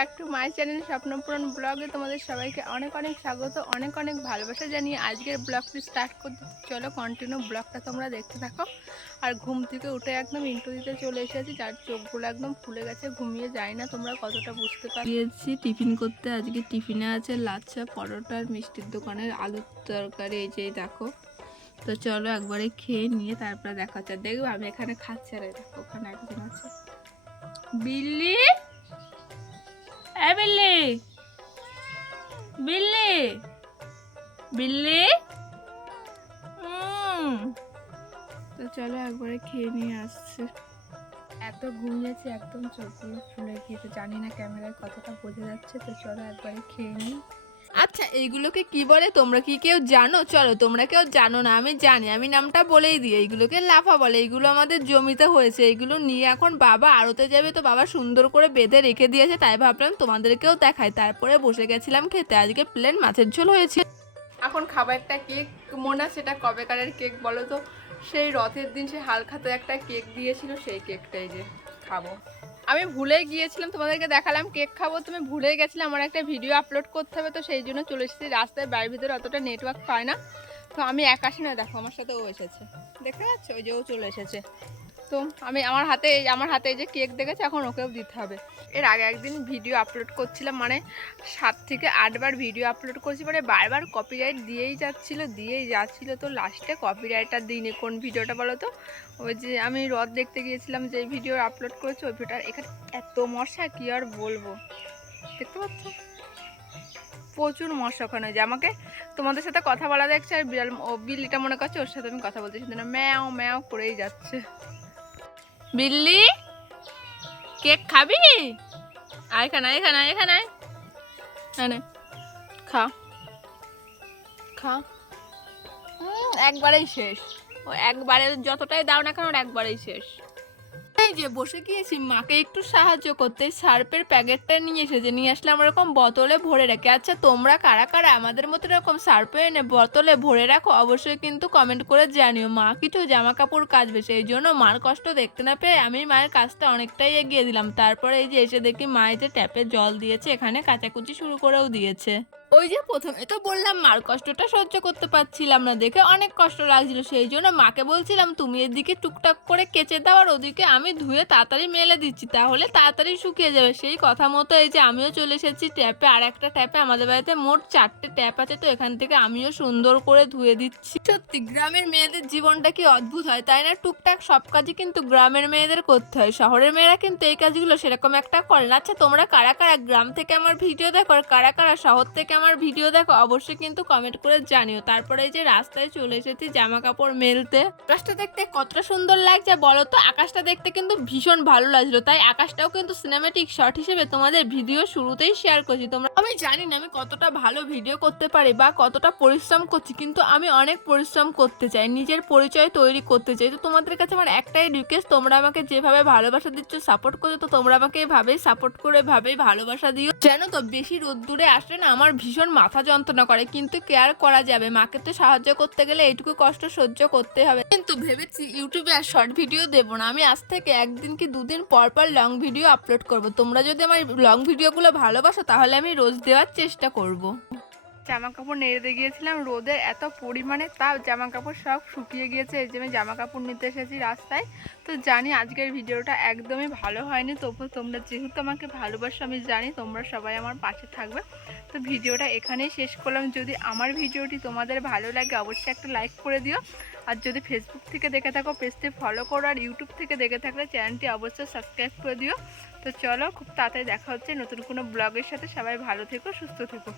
Back to my channel স্বপ্নপূরণ ব্লগে তোমাদের সবাইকে অনেক অনেক স্বাগত, অনেক অনেক ভালোবাসা জানিয়ে আজকের ব্লগটি স্টার্ট করতে চলো কন্টিনিউ ব্লগটা তোমরা দেখতে থাকো। আর ঘুম থেকে উঠে একদম ইন্টু দিতে চলে এসেছি, যার চোখগুলো একদম ফুলে গেছে, ঘুমিয়ে যায় না তোমরা, কতটা বুঝতে পারছি? টিফিন করতে, আজকে টিফিনে আছে লাচ্ছা, পরোটা আর মিষ্টির দোকানের আলুর তরকারি, এই যে দেখো। তো চলো একবারে খেয়ে নিয়ে তারপরে দেখা হচ্ছে। দেখবে আমি এখানে খাচ্ছি আর দেখো, ওখানে একজন আছে। বিল্লি! এ বিল্লি। বিল্লি। বিল্লি? উম। তো চলো একবারে খেয়ে নিয়ে আসছে। এত ঘুমিয়েছে, একদম চোখগুলো ফুলে গিয়েছে। জানি না ক্যামেরায় কতটা বোঝা যাচ্ছে, তো চলো একবারে খেয়ে নিই। আচ্ছা এইগুলোকে কি বলে? তোমরা কি কেউ জানো? চলো, তোমরা কেউ জানো না, আমি জানি। আমি নামটা বলেই দিই। এইগুলোকে লাফা বলে। এইগুলো আমাদের জমিতে হয়েছে। এইগুলো নিয়ে এখন বাবা আড়তে যাবে তো বাবা সুন্দর করে বেঁধে রেখে দিয়েছে, তাই ভাবলাম তোমাদেরকেও দেখাই। তারপরে বসে গেছিলাম খেতে। আজকে প্লেন মাছের ঝোল হয়েছে। এখন খাবারটা কেক। মনে, সেটা কবেকারের কেক বলো তো? সেই রথের দিন সে হালখাতে একটা কেক দিয়েছিল, সেই কেকটাই যে। খাব। আমি ভুলে গিয়েছিলাম, তোমাদেরকে দেখালাম কেক খাব, তুমি ভুলে গেছিলে, আমার একটা ভিডিও আপলোড করতে হবে, তো সেই জন্য চলে এসেছি। রাস্তায় বাড়ির ভিতরে অতটা নেটওয়ার্ক পায় না। তো আমি একাশি না, দেখো, আমার সাথে ও এসেছে। দেখতে পাচ্ছ? ওই যে ও চলে এসেছে। তো আমি আমার হাতে আমার হাতে এই যে কেক দেখেছে, এখন ওকেও দিতে হবে। এর আগে একদিন ভিডিও আপলোড করছিলাম মানে সাত থেকে আটবার ভিডিও আপলোড করছি মানে বারবার কপিরাইট দিয়েই যাচ্ছিল দিয়েই যাচ্ছিল, তো লাস্টে কপিরাইটটা দিইনি। কোন ভিডিওটা বলো তো? ওই যে আমি রথ দেখতে গিয়েছিলাম যে ভিডিও আপলোড করেছি, ওই ভিডিওটা এখানে এত মশা, কী আর বলব? দেখতে পাচ্ছ? প্রচুর মশা ওখানে যে আমাকে তোমাদের সাথে কথা বলা দেখছে, আর বিড়াল ও বিল্লিটা মনে করছে, ওর সাথে আমি কথা বলতে সেদিন ম্যাও ম্যাও করেই যাচ্ছে। বিল্লি কেক খাবি? আয় এখানে আয়, এখানে আয়, এখানে। এখানে খা। খা। একবারেই শেষ। ও একবারে যতটাই দাও না কেন একবারেই শেষ। এই যে বসে গিয়েছি, মাকে একটু সাহায্য করতে। সার্পের প্যাকেটটা নিয়ে এসেছে, নিয়ে আসলাম এরকম বোতলে ভরে রেখে। আচ্ছা তোমরা কারা কারা? আমাদের মতো এরকম সার্পে এনে বোতলে ভরে রাখো? অবশ্যই কিন্তু কমেন্ট করে জানিও। মা কিছু জামা কাপড় কাচবে, সেই জন্য মার কষ্ট দেখতে না পেয়ে আমি মায়ের কাজটা অনেকটাই এগিয়ে দিলাম। তারপরে এই যে এসে দেখি মায়ের যে ট্যাপে জল দিয়েছে, এখানে কাচাকুচি শুরু করেও দিয়েছে। ওই যে প্রথমে তো বললাম মার কষ্টটা সহ্য করতে পারছিলাম না দেখে অনেক কষ্ট লাগছিল, সেই জন্য মাকে বলছিলাম, তুমি এদিকে টুকটাক করে কেচে দাও আর ওদিকে আমি ধুয়ে তাড়াতাড়ি মেলে দিচ্ছি, তাহলে তাড়াতাড়ি শুকিয়ে যাবে। সেই কথা মতো এই যে আমিও চলে এসেছি ট্যাপে, আর একটা ট্যাপে আমাদের বাড়িতে মোট চারটে ট্যাপ আছে, তো এখান থেকে আমিও সুন্দর করে ধুয়ে দিচ্ছি। সত্যি, গ্রামের মেয়েদের জীবনটা কি অদ্ভুত হয়, তাই না? টুকটাক সব কাজই কিন্তু গ্রামের মেয়েদের করতে হয়, শহরের মেয়েরা কিন্তু এই কাজগুলো সেরকম একটা করে না। আচ্ছা তোমরা কারা কারা গ্রাম থেকে আমার ভিডিও দেখো, আর কারা কারা শহর থেকে আমার ভিডিও দেখো, অবশ্যই কিন্তু কমেন্ট করে জানিও। তারপরে যে রাস্তায় চলে এসেছি জামা কাপড় মেলতে। আকাশটা দেখতে কতটা সুন্দর লাগছে বলো তো? আকাশটা দেখতে কিন্তু ভীষণ ভালো লাগল তাই আকাশটাও কিন্তু সিনেমেটিক শট হিসেবে তোমাদের ভিডিও শুরুতেই শেয়ার করছি। তোমরা আমি জানি না আমি কতটা ভালো ভিডিও করতে পারি বা কতটা পরিশ্রম করছি, কিন্তু আমি অনেক পরিশ্রম করতে চাই, নিজের পরিচয় তৈরি করতে চাই। তো তোমাদের কাছে আমার একটাই রিকোয়েস্ট তোমরা আমাকে যেভাবে ভালোবাসা দিচ্ছ সাপোর্ট করছ, তো তোমরা আমাকে এভাবেই সাপোর্ট করে ভাবেই ভালোবাসা দিও। জানো তো বেশি রোদ্দুরে আসলে না, আমার ভীষণ মাথা যন্ত্রণা করে, কিন্তু কেয়ার করা যাবে। মাকে তো সাহায্য করতে গেলে এইটুকু কষ্ট সহ্য করতে হবে। কিন্তু ভেবেছি ইউটিউবে আর শর্ট ভিডিও দেবো না। আমি আজ থেকে একদিন কি দুদিন পর পর লং ভিডিও আপলোড করব। তোমরা যদি আমার লং ভিডিওগুলো ভালোবাসো, তাহলে আমি রোজ দেওয়ার চেষ্টা করব। জামা কাপড় নেড়ে গিয়েছিলাম। রোদের এত পরিমাণে তাও জামা কাপড় সব শুকিয়ে গিয়েছে। এই যে আমি জামা কাপড় নিতে এসেছি রাস্তায়। তো জানি আজকের ভিডিওটা একদমই ভালো হয়নি। তবু তোমরা যেহেতু আমাকে ভালোবাসো, আমি জানি তোমরা সবাই আমার পাশে থাকবে। তো ভিডিওটা এখানেই শেষ করলাম। যদি আমার ভিডিওটি তোমাদের ভালো লাগে, অবশ্যই একটা লাইক করে দিও। আর যদি ফেসবুক থেকে দেখে থাকো, পেজটি ফলো করো। আর ইউটিউব থেকে দেখে থাকলে চ্যানেলটি অবশ্যই সাবস্ক্রাইব করে দিও। তো চলো, খুব তাড়াতাড়ি দেখা হচ্ছে নতুন কোনো ব্লগের সাথে। সবাই ভালো থেকো, সুস্থ থেকো।